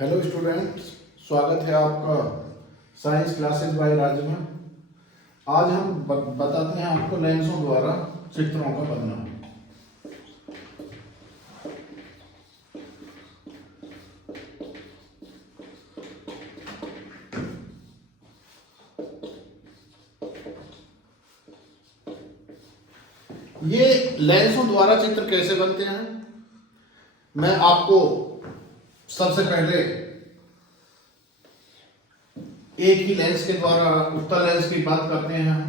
Hello students, स्वागत है आपका साइंस क्लासेस बाय राज में। आज हम बताते हैं आपको लेंसों द्वारा चित्रों का बनना। ये लेंसों द्वारा चित्र कैसे बनते हैं, मैं आपको सबसे पहले एक ही लेंस के द्वारा उत्तल लेंस की बात करते हैं। हम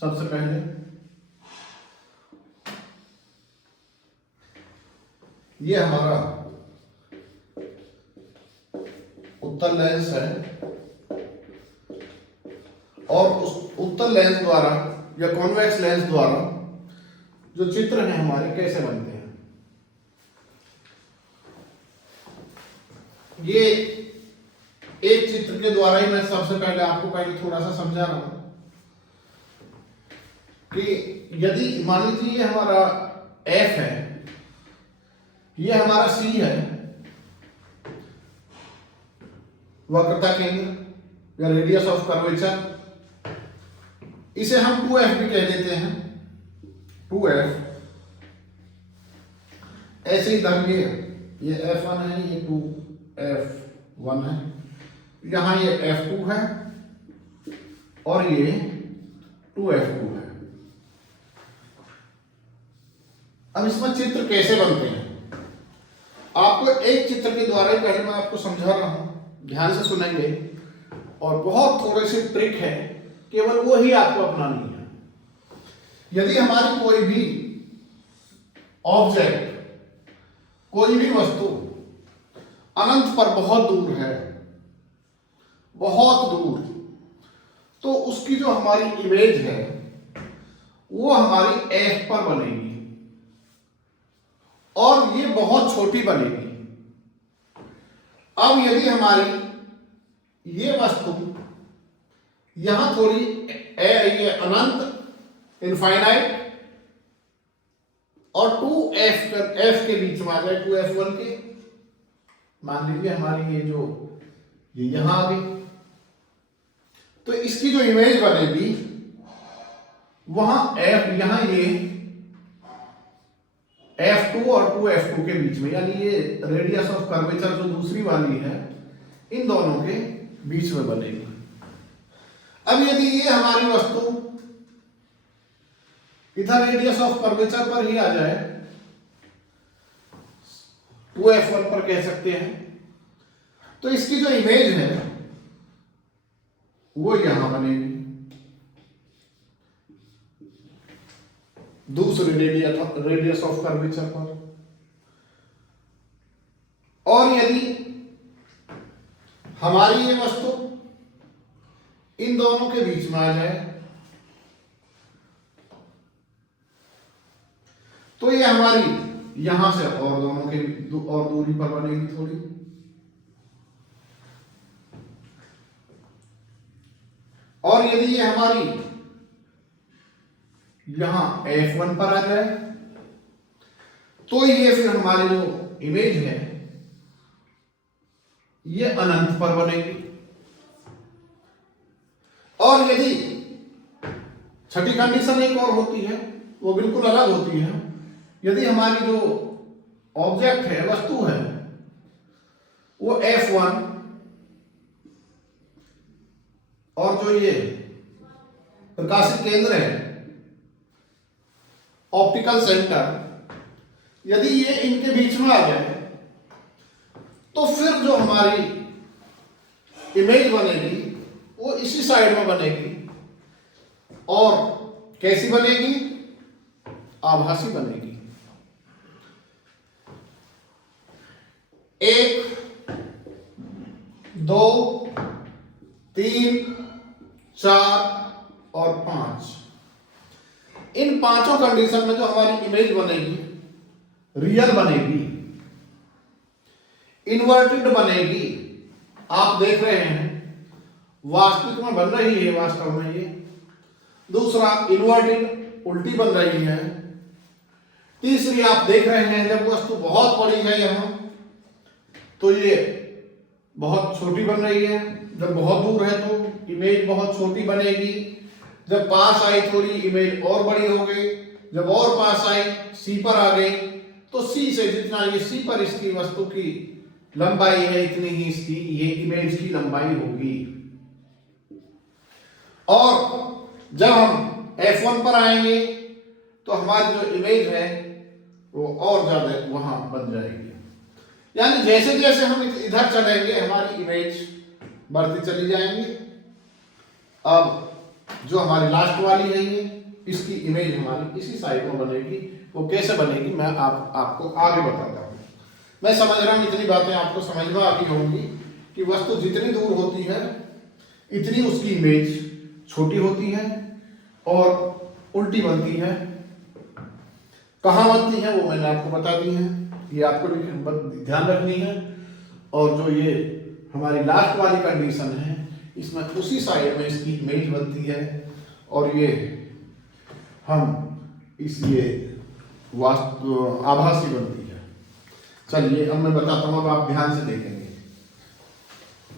सबसे पहले ये हमारा उत्तल लेंस है और उस उत्तल लेंस द्वारा या कॉन्वेक्स लेंस द्वारा जो चित्र हैं हमारे कैसे बनते हैं, ये एक चित्र के द्वारा ही मैं सबसे पहले आपको थोड़ा सा समझा रहा हूं कि यदि मान लीजिए ये हमारा F है, ये हमारा C है, वक्रता केंद्र या रेडियस ऑफ कर्वेचर, इसे हम 2F भी कह देते हैं, 2F। ऐसे ही इधर ये F1 है, ये 2F1 है, यहां ये F2 है और ये 2F2 है। अब इसमें चित्र कैसे बनते हैं, आपको एक चित्र के द्वारा ही पहले मैं आपको समझा रहा हूं, ध्यान से सुनेंगे और बहुत थोड़े से ट्रिक है, केवल वो ही आपको अपनानी है। यदि हमारी कोई भी ऑब्जेक्ट, कोई भी वस्तु अनंत पर बहुत दूर है, बहुत दूर, तो उसकी जो हमारी इमेज है वो हमारी F पर बनेगी और ये बहुत छोटी बनेगी। अब यदि हमारी ये वस्तु यहां थोड़ी ये अनंत इनफाइनाइट और 2F के बीच में आ जाए, 2F1 के, मान लीजिए हमारी ये यहां आ गई, तो इसकी जो इमेज बनेगी वहां यहां ये F2 और 2F2 के बीच में, यानी ये रेडियस ऑफ कर्वेचर जो दूसरी वाली है, इन दोनों के बीच में बनेगी। अब यदि ये हमारी वस्तु इधर रेडियस ऑफ कर्वेचर पर ही आ जाए, 2F1 पर कह सकते हैं, तो इसकी जो इमेज है वो यहां बनेगी, दूसरे रेडियस ऑफ कर्वेचर पर। और यदि हमारी ये वस्तु इन दोनों के बीच में आ जाए, तो ये हमारी यहां से और दोनों के और दूरी पर बनेगी थोड़ी। और यदि ये हमारी यहां F1 पर आ जाए, तो ये फिर हमारी जो इमेज है ये अनंत पर बनेगी। और यदि छठी कंडीशन एक और होती है, वो बिल्कुल अलग होती है। यदि हमारी जो ऑब्जेक्ट है, वस्तु है, वो F1 और जो ये प्रकाशित केंद्र है, ऑप्टिकल सेंटर, यदि ये इनके बीच में आ जाए, तो फिर जो हमारी इमेज बनेगी वो इसी साइड में बनेगी। और कैसी बनेगी? आभासी बनेगी। 1, 2, 3, 4 और 5, इन पांचों कंडीशन में जो हमारी इमेज बनेगी, रियल बनेगी, इन्वर्टेड बनेगी। आप देख रहे हैं वास्तविक में बन रही है, वास्तव में ये। दूसरा, इन्वर्टेड उल्टी बन रही है। तीसरी, आप देख रहे हैं जब वस्तु बहुत बड़ी है यहां, तो ये बहुत छोटी बन रही है, जब बहुत दूर है तो इमेज बहुत छोटी बनेगी, जब पास आई थोड़ी इमेज और बड़ी हो गई, जब और पास आई सी पर आ गई तो सी से जितना ये सी पर इसकी वस्तु की लंबाई है इतनी ही इसकी ये इमेज की लंबाई होगी। और जब हम F1 पर आएंगे तो हमारी जो इमेज है वो और ज्यादा वहां बन जाएगी। यानी जैसे जैसे हम इधर चलेंगे हमारी इमेज बढ़ती चली जाएंगी। अब जो हमारी लास्ट वाली है ये इसकी इमेज हमारी इसी साइड में बनेगी। वो कैसे बनेगी मैं आपको आगे बताता हूँ। मैं समझ रहा हूँ इतनी बातें आपको समझ में आती होंगी कि वस्तु जितनी दूर होती है इतनी उसकी इमेज छोटी होती है और उल्टी बनती है। कहाँ बनती है वो मैंने आपको बता दी है, ये आपको ध्यान रखनी है। और जो ये हमारी लास्ट वाली कंडीशन है इसमें उसी साइड में इसकी इमेज बनती है और ये हम इसलिए आभासी बनती है। चलिए अब मैं बताता हूँ, अब आप ध्यान से देखेंगे।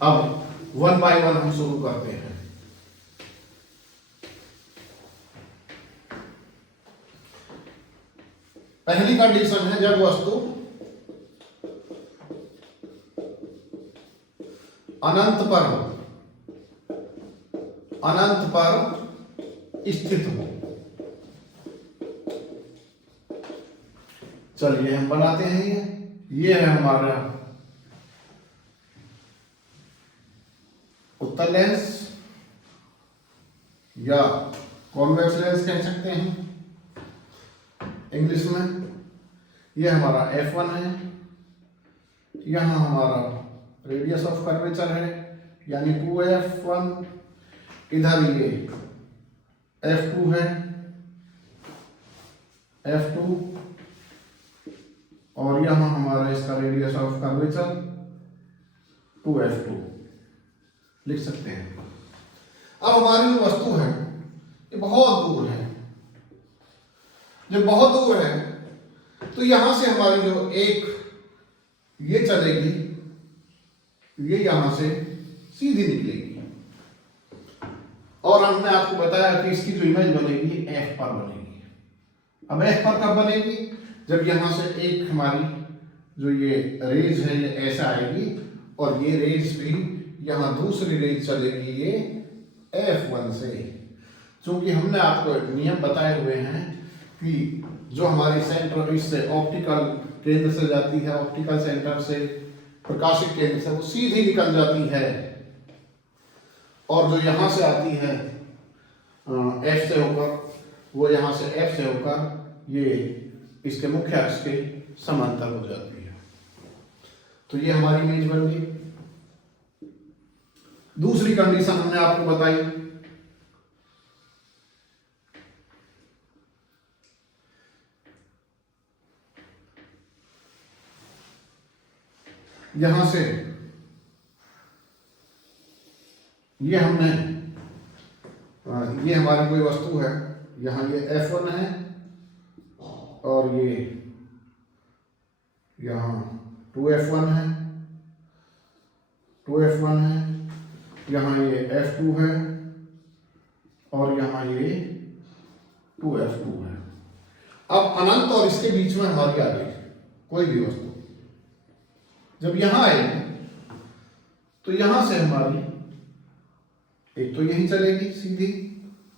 अब 1 बाय 1 हम शुरू करते हैं। पहली कंडीशन है जब वस्तु अनंत पर स्थित हो। चलिए हम बनाते हैं। ये है हमारा उत्तल लेंस या कॉन्वेक्स लेंस कह सकते हैं इंग्लिश में। ये हमारा F1 है, यहां हमारा रेडियस ऑफ कर्वेचर है यानी 2F1, इधर ये F2 है, F2 और यहां हमारा इसका रेडियस ऑफ कर्वेचर 2F2 लिख सकते हैं। अब हमारी जो वस्तु है ये बहुत दूर है। जब बहुत दूर है तो यहां से हमारी जो एक ये चलेगी ये यहां से सीधी निकलेगी और हमने आपको बताया कि इसकी जो इमेज बनेगी F पर बनेगी। अब F पर कब बनेगी? जब यहां से एक हमारी जो ये रेज है ये ऐसा आएगी और ये रेज भी यहां दूसरी रेज चलेगी ये F1 से। क्योंकि हमने आपको नियम बताए हुए हैं कि जो हमारी सेंटर इससे ऑप्टिकल केंद्र से जाती है, ऑप्टिकल सेंटर से प्रकाशिक केंद्र से वो सीधी निकल जाती है और जो यहां से आती है F से होकर वो यहां से F से होकर ये इसके मुख्य अक्ष के समांतर हो जाती है। तो ये हमारी इमेज बन गई। दूसरी कंडीशन हमने आपको बताई, यहां से ये हमने ये हमारी कोई वस्तु है, यहां ये F1 है और ये यहां 2F1 है, 2F1 है, यहां ये F2 है और यहां ये 2F2 है। अब अनंत और इसके बीच में हमारी आ गई कोई भी वस्तु, जब यहां आएगी तो यहां से हमारी एक तो यही चलेगी सीधी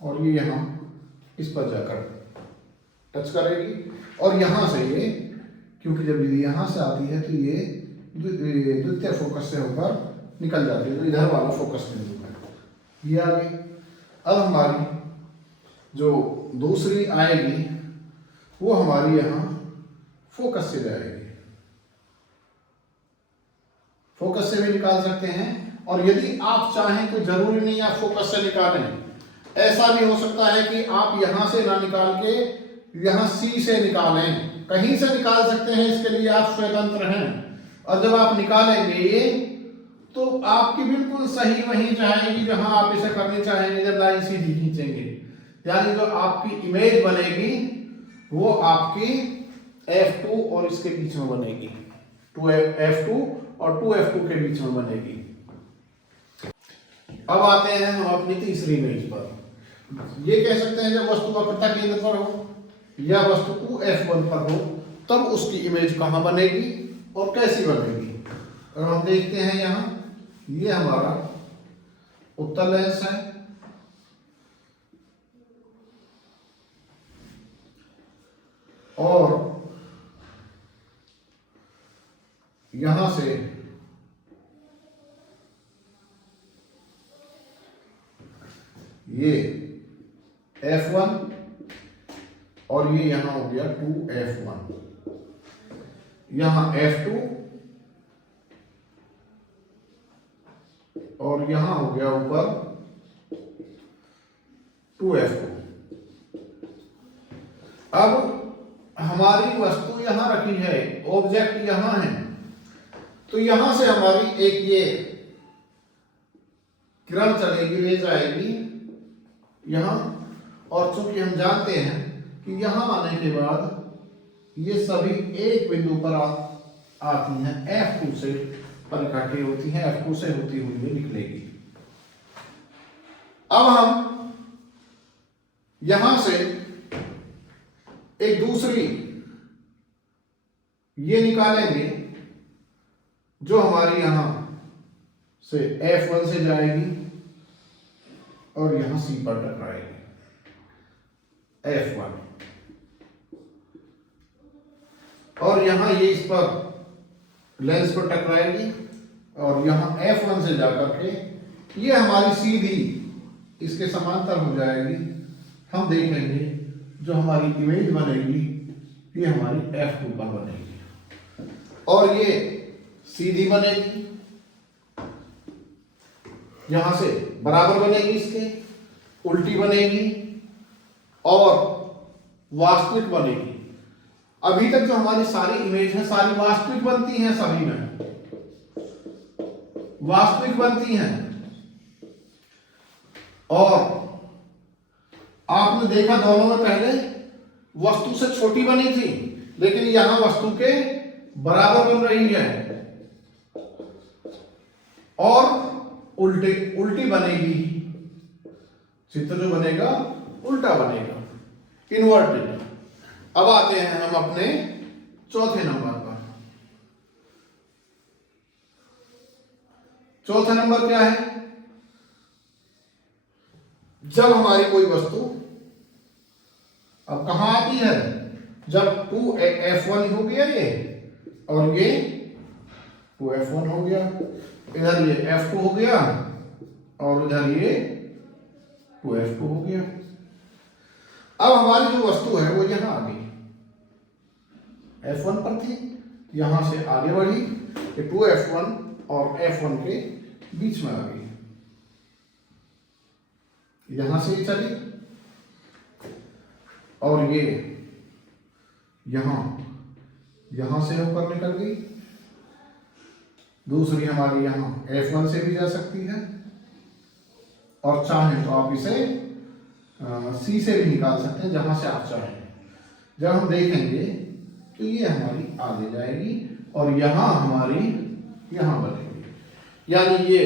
और ये यहां इस पर जाकर टच करेगी और यहां से ये, क्योंकि जब ये यहां से आती है तो ये द्वितीय फोकस से होकर निकल जाती है, तो इधर वाला फोकस बिंदु है ये आ गई। अब हमारी जो दूसरी आएगी वो हमारी यहां फोकस से जाएगी, फोकस से भी निकाल सकते हैं और यदि आप चाहें तो जरूरी नहीं आप फोकस से निकालें। ऐसा भी हो सकता है कि आप यहां से ना निकाल के यहां C से निकालें, कहीं से निकाल सकते हैं, इसके लिए आप स्वतंत्र हैं। और जब आप निकालेंगे ये तो आपकी बिल्कुल सही वहीं जाएगी जहां आप इसे करनी चाहेंगे। जब लाइन सीधी खींचेंगे यानी जो आपकी इमेज बनेगी वो आपकी F2 और इसके बीच में बनेगी, 2F2 और 2f2 के बीच में बनेगी। अब आते हैं हम अपनी तीसरी इमेज पर। ये कह सकते हैं जब वस्तु वक्रता केंद्र पर हो या वस्तु 2f1 पर हो तब उसकी इमेज कहाँ बनेगी और कैसी बनेगी। और हम देखते हैं यहाँ, ये हमारा उत्तल लेंस है और यहां से ये f1 और ये यहां हो गया 2f1, यहां f2 और यहां हो गया ऊपर 2f2। अब हमारी वस्तु यहां रखी है, ऑब्जेक्ट यहां है, तो यहां से हमारी एक ये किरण चलेगी, रेज आएगी यहां, और चूंकि हम जानते हैं कि यहां आने के बाद ये सभी एक बिंदु पर आती हैं, F2 से पर इकट्ठी होती हैं, F2 से होती हुई निकलेगी। अब हम यहां से एक दूसरी ये निकालेंगे जो हमारी यहां से F1 से जाएगी और यहां C पर टकराएगी, F1, और यहां ये इस पर लेंस पर टकराएगी और यहां F1 से जाकर के ये हमारी सीधी इसके समांतर हो जाएगी। हम देखेंगे जो हमारी इमेज बनेगी ये हमारी F2 पर बनेगी और ये सीधी बनेगी, यहां से बराबर बनेगी, इसके उल्टी बनेगी और वास्तविक बनेगी। अभी तक जो हमारी सारी इमेज है सारी वास्तविक बनती हैं, सभी में वास्तविक बनती हैं। और आपने देखा दोनों में पहले वस्तु से छोटी बनी थी, लेकिन यहां वस्तु के बराबर बन रही है और उल्टी बनेगी, चित्र जो बनेगा उल्टा बनेगा, इन्वर्टेड। अब आते हैं हम अपने चौथे नंबर पर। चौथा नंबर क्या है? जब हमारी कोई वस्तु अब कहां आती है, जब 2f1 हो गया ये और ये 2f1 हो गया, इधर ये f2 हो गया और इधर ये 2f2 हो गया। अब हमारी जो वस्तु है वो यहां आ गई, f1 पर थी, यहां से आगे बढ़ी, ये 2f1 और f1 के बीच में आ गई, यहां से ही चली और ये यहां से होकर निकल गई। दूसरी हमारी यहां f1 से भी जा सकती है और चाहें तो आप इसे C से भी निकाल सकते हैं, जहां से आप चाहें। जब हम देखेंगे तो ये हमारी आगे जाएगी और यहां हमारी यहां बनेगी। यानी ये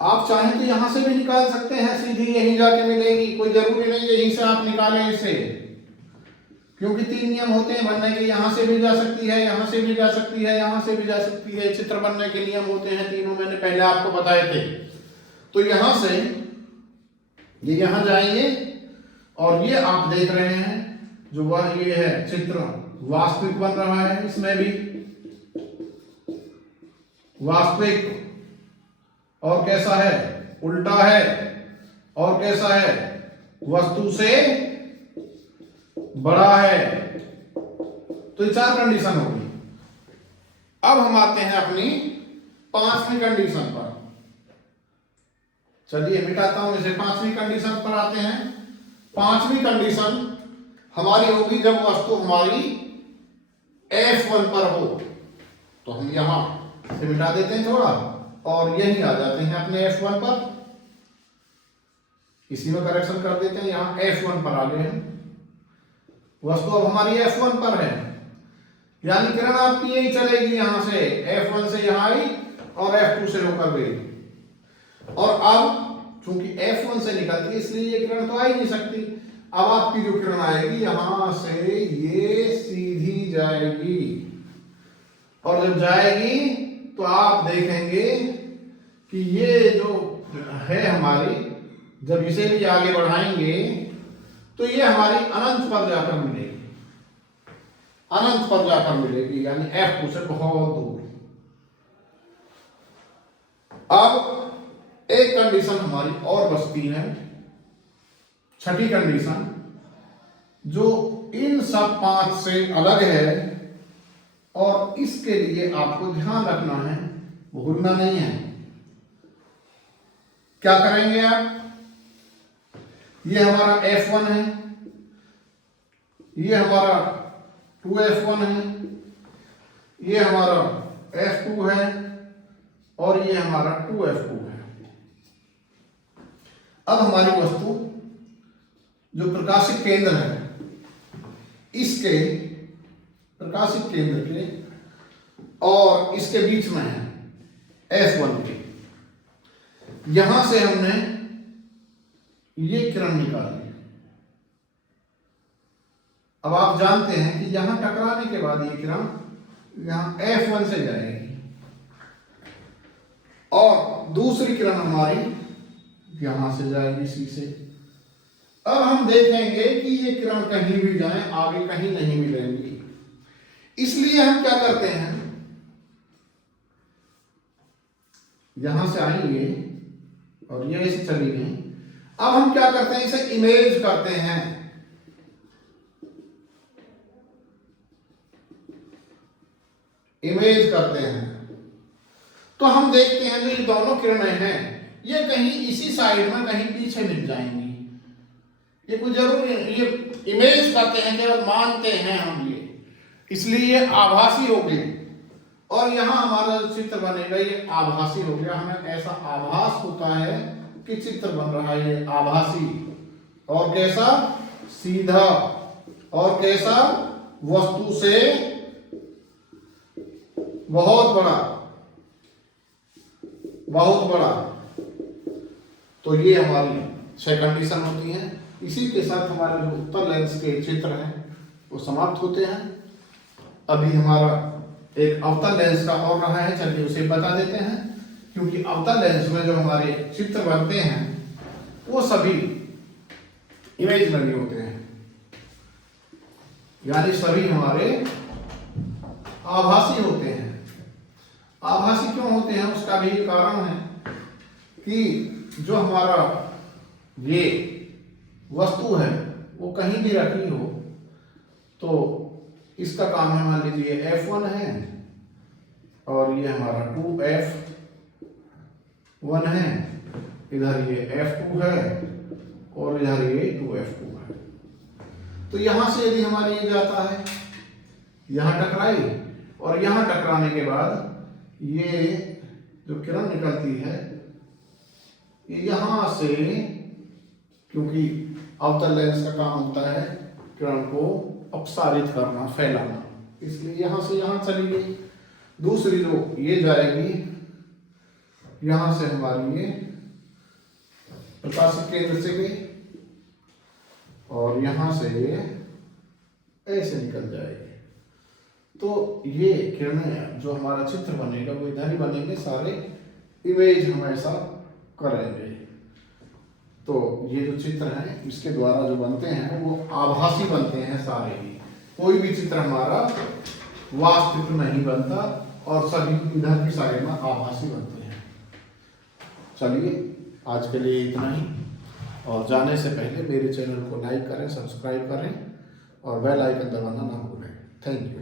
आप चाहें तो यहां से भी निकाल सकते हैं, सीधी यहीं जाके मिलेगी, कोई जरूरी नहीं यहीं से आप निकालें इसे, क्योंकि 3 नियम होते हैं बनने के, यहां से भी जा सकती है, यहां से भी जा सकती है, यहां से भी जा सकती है। चित्र बनने के नियम होते हैं तीनों, मैंने पहले आपको बताए थे। तो यहां से ये यहां जाएंगे और ये आप देख रहे हैं जो वह ये है चित्र वास्तविक बन रहा है, इसमें भी वास्तविक, और कैसा है, उल्टा है, और कैसा है, वस्तु से बड़ा है। तो ये 4 कंडीशन होगी। अब हम आते हैं अपनी 5वीं कंडीशन पर। चलिए मिटाता हूं इसे, 5वीं कंडीशन पर आते हैं। 5वीं कंडीशन हमारी होगी जब वस्तु हमारी F1 पर हो, तो हम यहां से मिटा देते हैं थोड़ा और यही आ जाते हैं अपने F1 पर, इसी में करेक्शन कर देते हैं, यहां F1 पर आ गए हैं। वस्तु अब हमारी F1 पर है, यानी किरण आपकी यही चलेगी, यहां से F1 से यहां आई और F2 से होकर गई। और अब चूंकि F1 से निकलती है इसलिए ये किरण तो आ ही नहीं सकती। अब आपकी जो किरण आएगी यहां से ये सीधी जाएगी, और जब जाएगी तो आप देखेंगे कि ये जो है हमारी, जब इसे भी आगे बढ़ाएंगे तो ये हमारी अनंत पर जाकर मिलेगी, अनंत पर जाकर मिलेगी, यानी F2 से बहुत दूर। अब एक कंडीशन हमारी और बचती है, छठी कंडीशन, जो इन सब 5 से अलग है, और इसके लिए आपको ध्यान रखना है, भूलना नहीं है। क्या करेंगे आप? ये हमारा F1 है, ये हमारा 2F1 है, ये हमारा F2 है, और ये हमारा 2F2 है। अब हमारी वस्तु जो प्रकाशिक केंद्र है, इसके प्रकाशिक केंद्र के और इसके बीच में है F1 के, यहां से हमने ये किरण निकाली। अब आप जानते हैं कि यहां टकराने के बाद ये किरण यहां F1 से जाएगी, और दूसरी किरण हमारी यहां से जाएगी C से। अब हम देखेंगे कि ये किरण कहीं भी जाए आगे कहीं नहीं मिलेंगी, इसलिए हम क्या करते हैं, यहां से आएंगे और ये ऐसे चली गई। अब हम क्या करते हैं, इसे इमेज करते हैं। इमेज करते हैं तो हम देखते हैं जो ये दोनों किरणें हैं ये कहीं इसी साइड में कहीं पीछे मिल जाएंगी। ये कोई जरूरी नहीं, ये इमेज करते हैं, केवल मानते हैं हम ये, इसलिए ये आभासी हो गई। और यहां हमारा जो चित्र बनेगा ये आभासी हो गया। हमें ऐसा आभास होता है कि चित्र बन रहा है ये आभासी। और कैसा? सीधा। और कैसा? वस्तु से बहुत बड़ा, बहुत बड़ा। तो ये हमारी 6 कंडीशन होती हैं। इसी के साथ हमारे जो उत्तर लेंस के चित्र हैं वो समाप्त होते हैं। अभी हमारा एक अवतल लेंस का और रहा है, चलिए उसे बता देते हैं। क्योंकि अवतल लेंस में जो हमारे चित्र बनते हैं वो सभी इमेजिनरी होते हैं, यानी सभी हमारे आभासी होते हैं। आभासी क्यों होते हैं उसका भी कारण है कि जो हमारा ये वस्तु है वो कहीं भी रखी हो तो इसका काम है, मान लीजिए F1 है और ये हमारा 2F1 है, इधर ये F2 है और इधर ये 2F2 है। तो यहां से यदि हमारी ये जाता है, यहां टकराई और यहां टकराने के बाद ये जो किरण निकलती है यहां से, क्योंकि अवतल लेंस का काम होता है किरण को अपसारित करना, फैलाना, इसलिए यहां से यहां चली गई। दूसरी जो ये जाएगी यहां से हमारी ये प्रकाशिक केंद्र से गई और यहां से ये ऐसे निकल जाएगी। तो ये किरणें जो हमारा चित्र बनेगा वो इधर ही बनेंगे, सारे इमेज हम ऐसा करेंगे। तो ये जो चित्र हैं इसके द्वारा जो बनते हैं वो आभासी बनते हैं सारे ही। कोई भी चित्र हमारा वास्तविक नहीं बनता और सभी इधर की साइड में आभासी बनते हैं। चलिए आज के लिए इतना ही, और जाने से पहले मेरे चैनल को लाइक करें, सब्सक्राइब करें और बेल आइकन दबाना ना भूलें। Thank you.